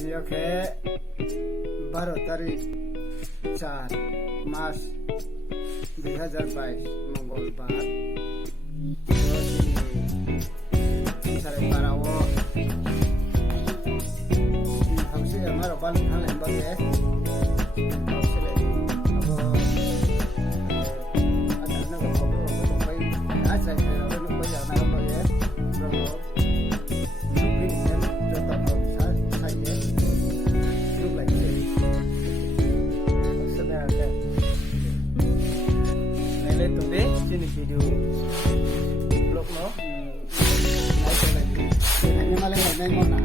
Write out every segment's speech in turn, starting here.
이렇게 12 4 Mars 2022 Mongolbar Sare Parawo Hamsi Amaro Bal Hal Embake Hamsi Abo Ada Naga Kobo Kobo Pai Asa Kaya Kobo Pai Naga Pai Bro Nuki Sen Jota Kobo Sai Look like this Sebenarnya Nilai tobe sini video vlog no ini malah nggak mau nak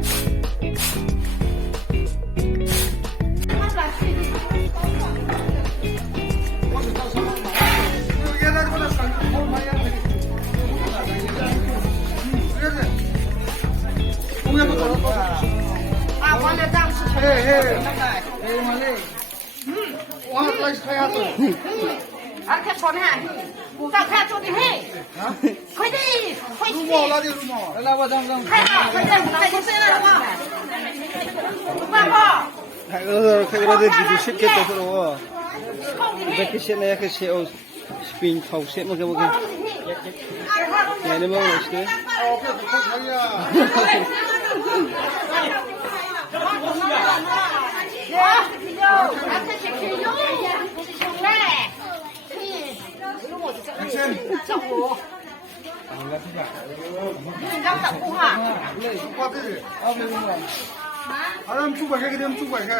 Arke sonha, tak kaya tu ni he. Kau ni, kau ni. rumah lah dia rumah. Alah wajang wajang. Kaya tu saya nak apa? Apa? Kalau dia jadi sikit tu kalau kita kisah ni kisah oh spin kau set macam macam. Yang ni mau mesti. Adam cuba ke dia cuba ke.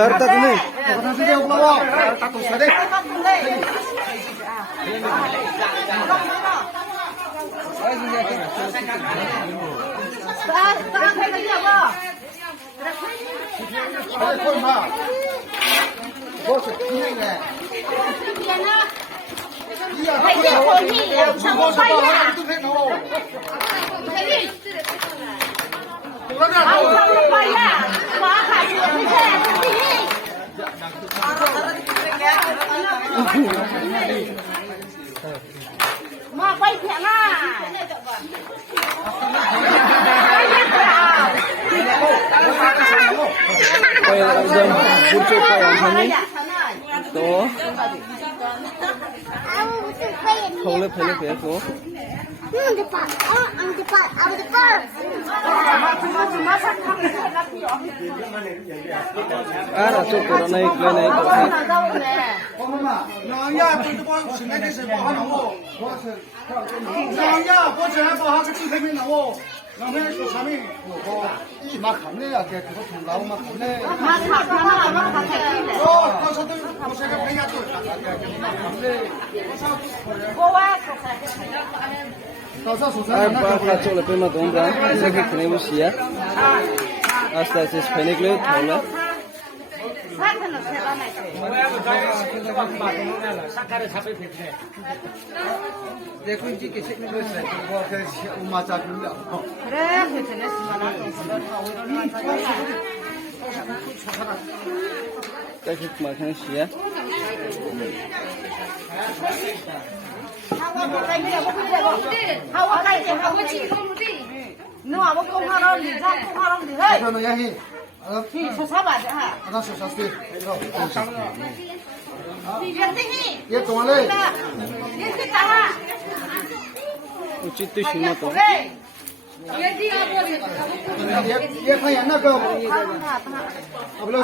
Harta tu ni. Kata dia bawa. Takut sedek. Kau mah. Bos ni le. Hãy subscribe cho kênh Ghiền Mì Gõ để không bỏ lỡ những video Không lên phải xuống. Là chụp cái này cái này. Nó nhá, tôi có sự này sẽ bỏ nó ô. Nó nhá, có chuyện này bỏ cái thứ này nó ô. Nó mới có sao mi? Ý mà khám này à, cái có thùng gạo mà khám này. Có sao tôi có sẽ cái nhà tôi. Khám này. Có sao số Ai ba khá chỗ là bên mà đúng ra, sẽ cái này một xíu. Asta sẽ phải này cái thằng đó. देखो जी किसी में कोई से वो के उमाचा जुला Kare, kita ni semua Cái thịt mà khá xíu. nó vậy hi nó sao đi ये तुम्हारे Ucit tu semua tu. ये खाई ना को अब लोग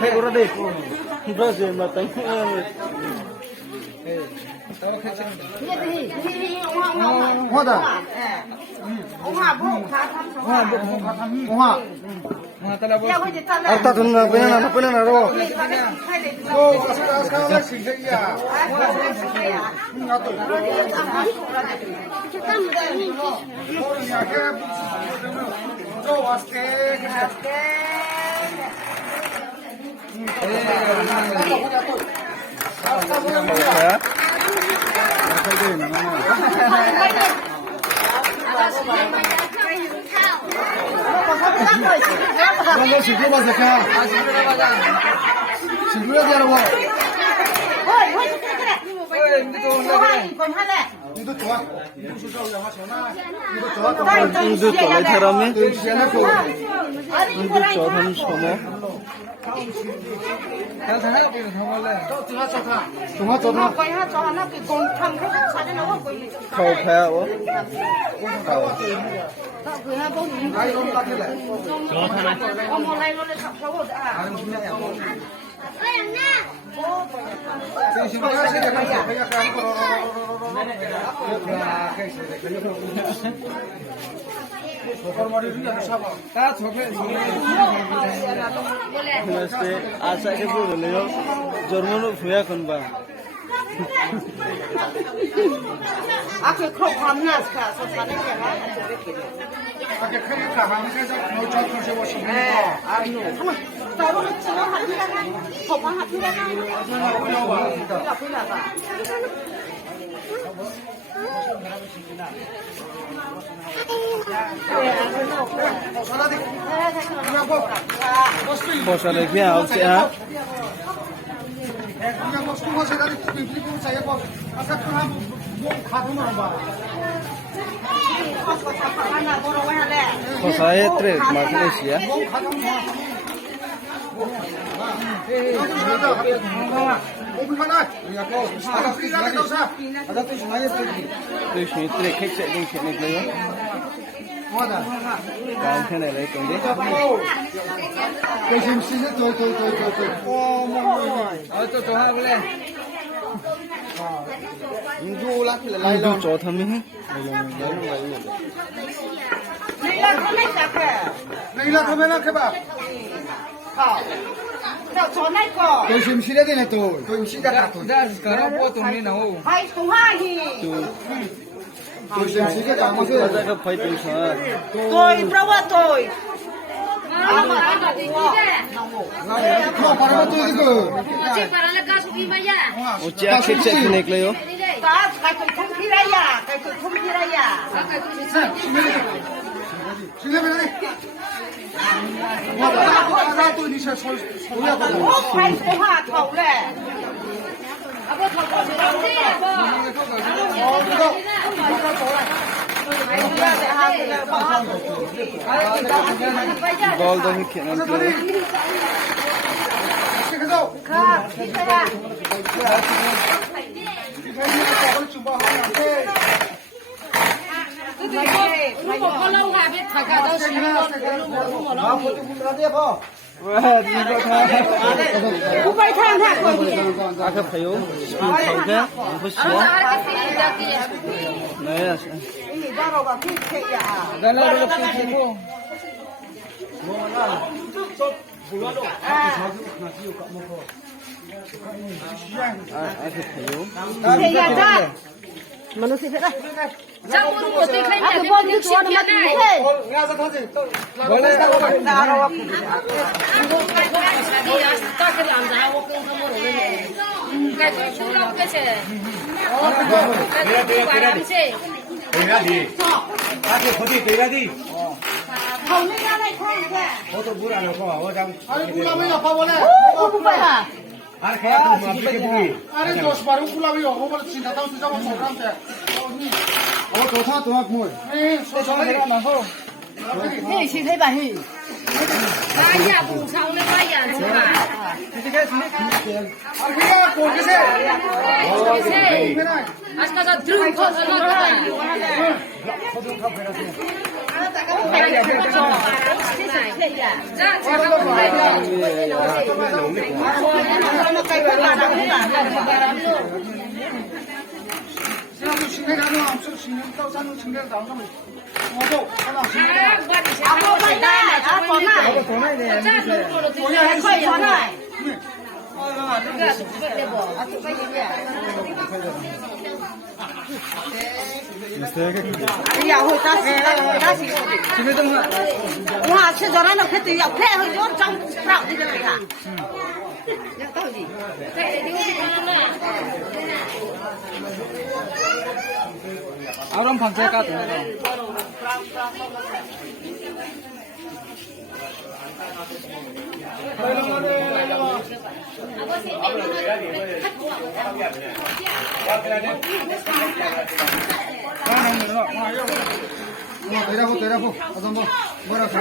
Khai kora deh. Bos je matang. hoa Arta tu na pena na ro. ô sao lại sinh thế ya nhà tôi nhà cái cho aske nó chỉ có bao giờ ca chỉ có bao giờ đâu còn hai này 이도 좋아. 이도 수저 영화 전화. 이도 좋아. 인도 또래 사람이 그 시간에 그 인도 저담 소모 동화 좋다. 동화 좋다. quay hát cho nó cái con thằng cái sao cho nó quay khâu phèo tao cười hai bông nhìn 아이 너무 따뜻해. ông một này nó lại sập sâu rồi à 그 신발 시대 가서 그냥 namaste asa ke bol leo jormano phuya konba à cái khâu tham nát cả sao sao đấy cái này 아게 크니까 한국에서 노천 도시 오시는 거. à nó tao nó chỉ nó hạt ra này không có hạt ra này là cái là bà bosale pia au se ha 그냥 뭐 수고 세다리 비비고 자야 뭐 아까 그냥 뭐 가도만 봐. khosaye tre malaysia tôi suy tre khách sẽ đi chuyện này leo càng thế này lấy công đấy 인도 저 담이 해 Này là không nên cái bà. Chào chó này có. tôi xem xí đấy này tôi xí đã cả tôi Hai số hai thì. tôi xem xí cái cả một cái 맞아 그 파이 좀 Tôi, bravo tôi. không phải là tôi cái 어찌 khách sẽ này leo Cả cái tôi không thi ra ya, cái tôi không thi ra ya. xí đấy này 와, tôi đi xe 소야 봐. Hai số hai thầu lệ. ball da hikken an leo 그래서 Cả, thi ra. wa ni ko tha Cũng phải thang thang rồi đi. aka phayo school thauka phusya naya Ini baru cái thi thi ya. aka phayo Thi ya ra. Mà nó sẽ đây. Trong một tôi thấy À là cái bông như chó nó mất thế. ta cái làm ra một cái không được này. Cái tôi chú long cái gì? Cái làm gì? 돼야지. 다시 거기 돼야지. Không nên ra đây không thế. 저도 물안 넣고 어장. 아니 꿀라면 아파 보네. Không phải hả? 아, 그냥 뭐 이렇게 부리. 아니 저 스파르 꿀라면 어머 진짜 다 수자 뭐 저런데. 좋다 동학 물. 에 소소하게 나서. Thế thì thấy bà hỉ. Ba nhà cùng sau lên ba nhà chứ mà. 아 그냥 거기서. 아까 저 들은 거 들었다. 자, 제가 지난주 신내가는 엄청 신경 떠 사는 신경 나오면 뭐도 하나 신경. À không phải đây này, à có này. Có này phải có này. À tụi bay gì nhỉ? Bây giờ hồi ta chỉ wow, chưa cho nó phải tự học thế hơi chút trong rau đi được hả? Cái gì? 아람 방제가 되네 대라고 어떤 뭐 뭐라 그래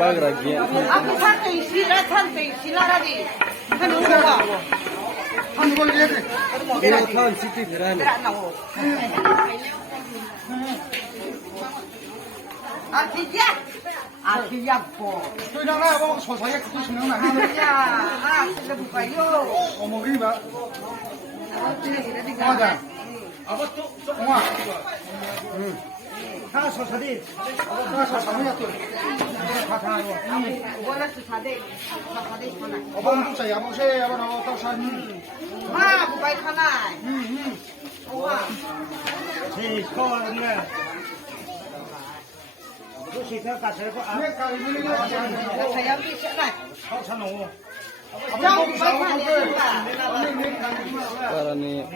bagrai Aku santai silaradi. Kan udah 한번 해야 돼. Iran city Iran gerak nawo. Artinya po. 队长来，我炒茶叶可行了。 Sudah buka yo. 我们给你们，好的。哇，他炒茶的，他炒什么呀？对，他看哟。 Bola susade. Susade sana. 我帮不吃呀，不吃，要不然我到山。 Ma, bukai kana. 제 거는 도시에서 가서 아 那咖喱那个， Saya beli sana. 好长龙。 Jauh bukai kana. parani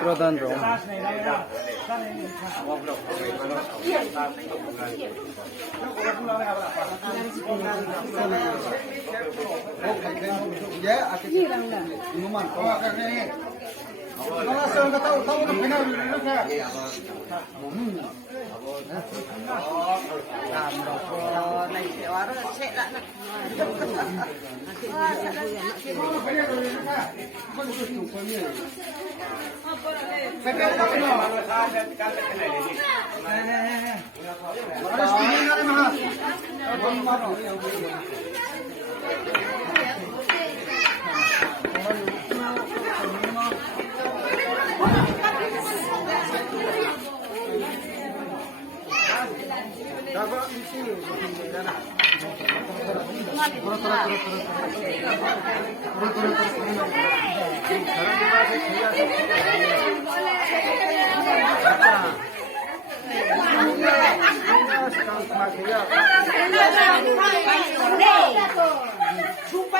pradhan rong 예, 아까 이놈만. 나 쓰는 거 타고 그냥 이렇게. Này sẽ hóa rất sẽ lại.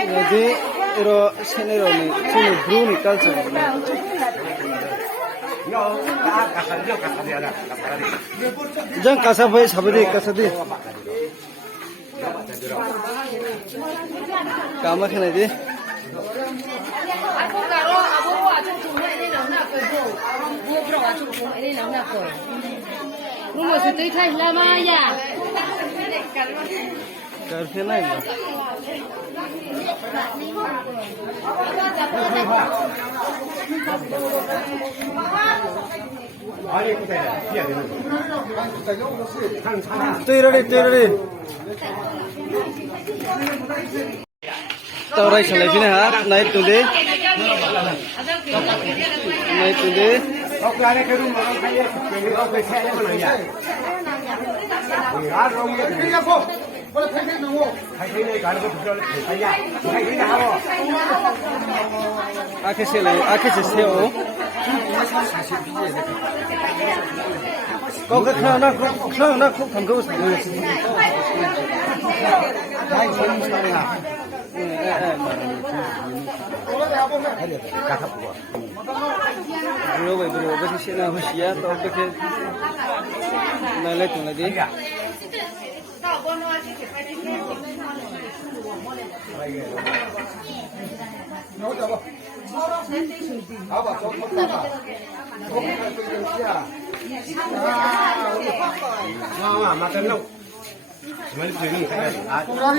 jadi iro senero ni sini bruni culture jang kasa bhai sabadi kasadi kama khana di Aku karo aku wajib cuma ini namanya kerja. Gua pernah wajib cuma ini namanya kerja. Lu mau sedih kan lama ya? karfe nai ma 아니 그때 해야 되는 거. toirari taurai salai bina ha night today 그 안에 그런 거 사이에 그 새는 거야. 아, 롱이 그냥 원래 팽팽 나고. 사이에 가는 거 필요할 사이야. 사이에 하고. akhe seo ko ka khana ko thangko sa 나이 젊은 사람이야. bro bai ba ki sena hoshia to ke na le tu na di 아, 맞다. 정말 되는 거야. 아, 동라리.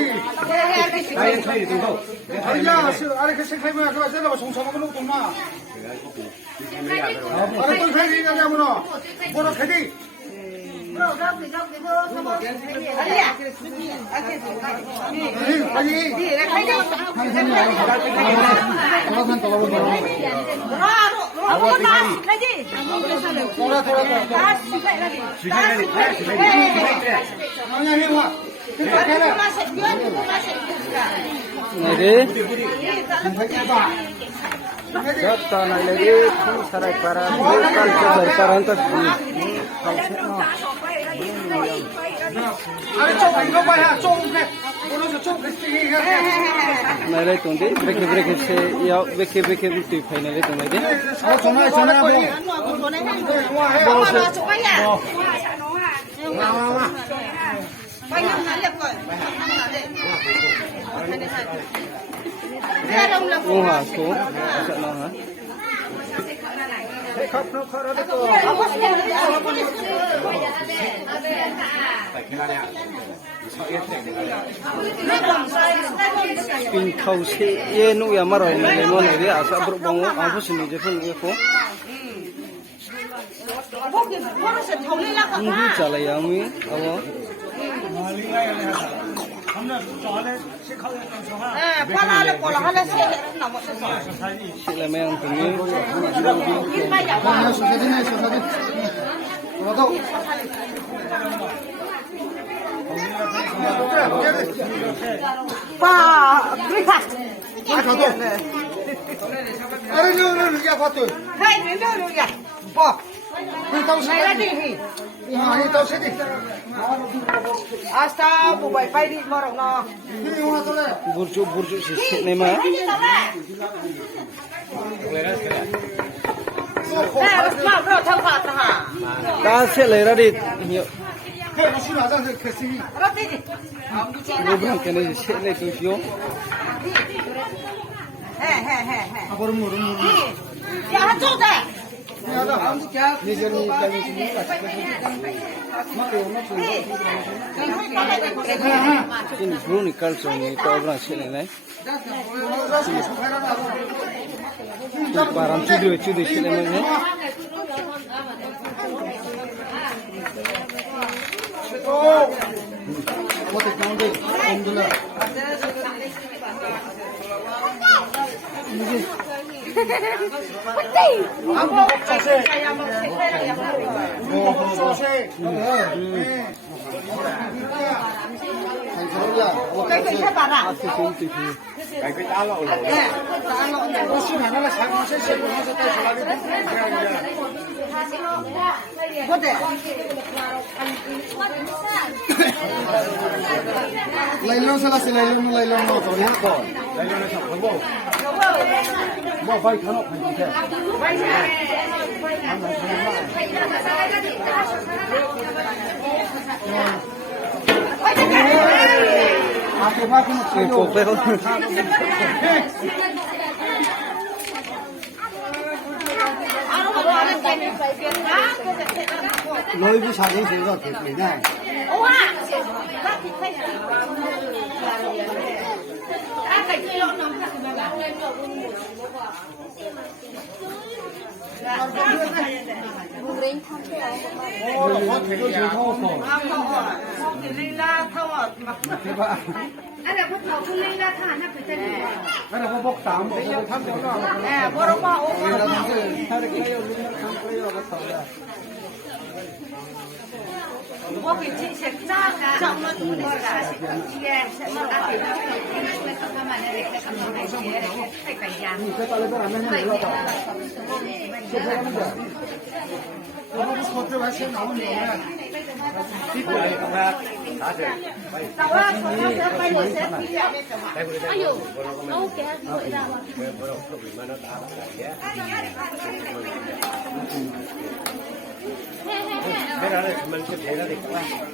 나이 차이 정도. 아니야, 아래 그 색깔이야. 그거 제가 송사먹고 놓고 마. 아래 또 색이 가냐면은 뭐라 캐디. 아니. 돌아선 돌아보자. 아니야, 해봐. na di jata na le di khum sarai para culture paran ta 아니 좀 이거 봐야 좀 그래. 오늘 좀 그렇지. 나래 동데 베케 세 야 베케 뚜이 파이나래 동데 전화 뭐. Nó chụp anh à? Bao nhiêu ngàn đẹp rồi. Ra đông là 오하 소 잖아 하 빈 카우세 예노 야마로 메모 네리 아사 브롱 아부스니 제품 에코 nó sẽ thấu lên là cả 인기 잘라야미 어워 qua là nó sẽ nằm một chỗ. 실레메양 동이 Và cái khác. 아니 저는 이게 봤어. Hai miếng đâu được nhỉ? 봐. 그 tao Này là sẽ gì? đi. 아니 tao sẽ đi. À sao bộ bảy bay đi mà đâu nó. 이리 와 그래. 부르주 세네마 Nè, mà rồi thâu phạt hả? 다 셀레라리 그 무슨 하자 그 쓰니. Bắt đi đi. 로브랑 케네 셀레 도시오 Hè. 아버로 모르. Dạ hát chốt này. 예전이 인 브루니 칼소니 또브랑 셀레네 바람 추드 셀레네 어떻게 나온대? 엄들아. Cái gì thế bạn ạ? cái đá lậu lậu Nè, ăn lộn này. Có thể. 라일론 살았어, 라일론 너 저리 할 거. 라이언에서 보고 뭐 바이 타노 반지세. 앞에 봐주면 꼬베로 넓이 사진 제가 됐네. 하나 보복 다음 보고 탐정나. Nè, bố đâu có ốm. Bố bị chị sẽ ra cả. Trọng nó cũng được cả. Sẽ nó đã bị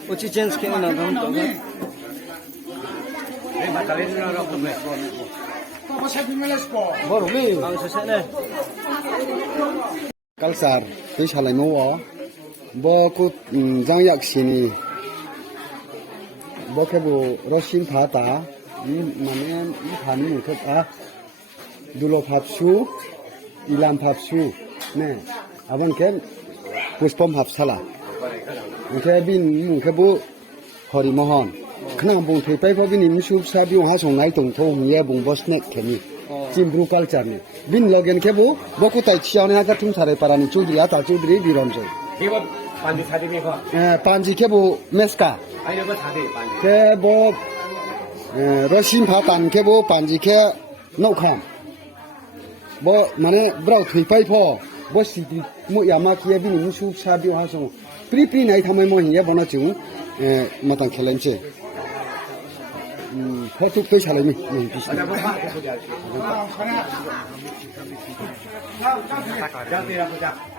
오치 젠스 케는 나도 또 뭐로미? 방서 세네 Kalsar, cái xà lại mua bò cút giang yak xini bò cái bộ Russian phá tá mà nên phá ní một thức á dulo pháp su ilam pháp su nè abang cái puspom pháp sala cái bin một cái bộ hori mohon khang bung thei pai pha bin im su sa bi ha song nai tong thong ye bung bo snack khani Chimbru culture ni bin logen ke bu boku tai chiao ne ka tum sare parani chudri ata chudri biramjo 이거 반지 사드미 거 panji ke bu meska 아니 이거 사드 반지 ke bo rosin pha tan ke bu panji ke no kham bo mane brau thui pai pho 버시디 뭐 야마키야 비니 무수 사비 하소 프리프리 나이 타면 뭐 이야 번호 지금 마땅 켈렌체 퍼툭 또 살아미 비슷해 자, 자, 자, 자, 자, 자, 자, 자, 자, 자, 자, 자, 자,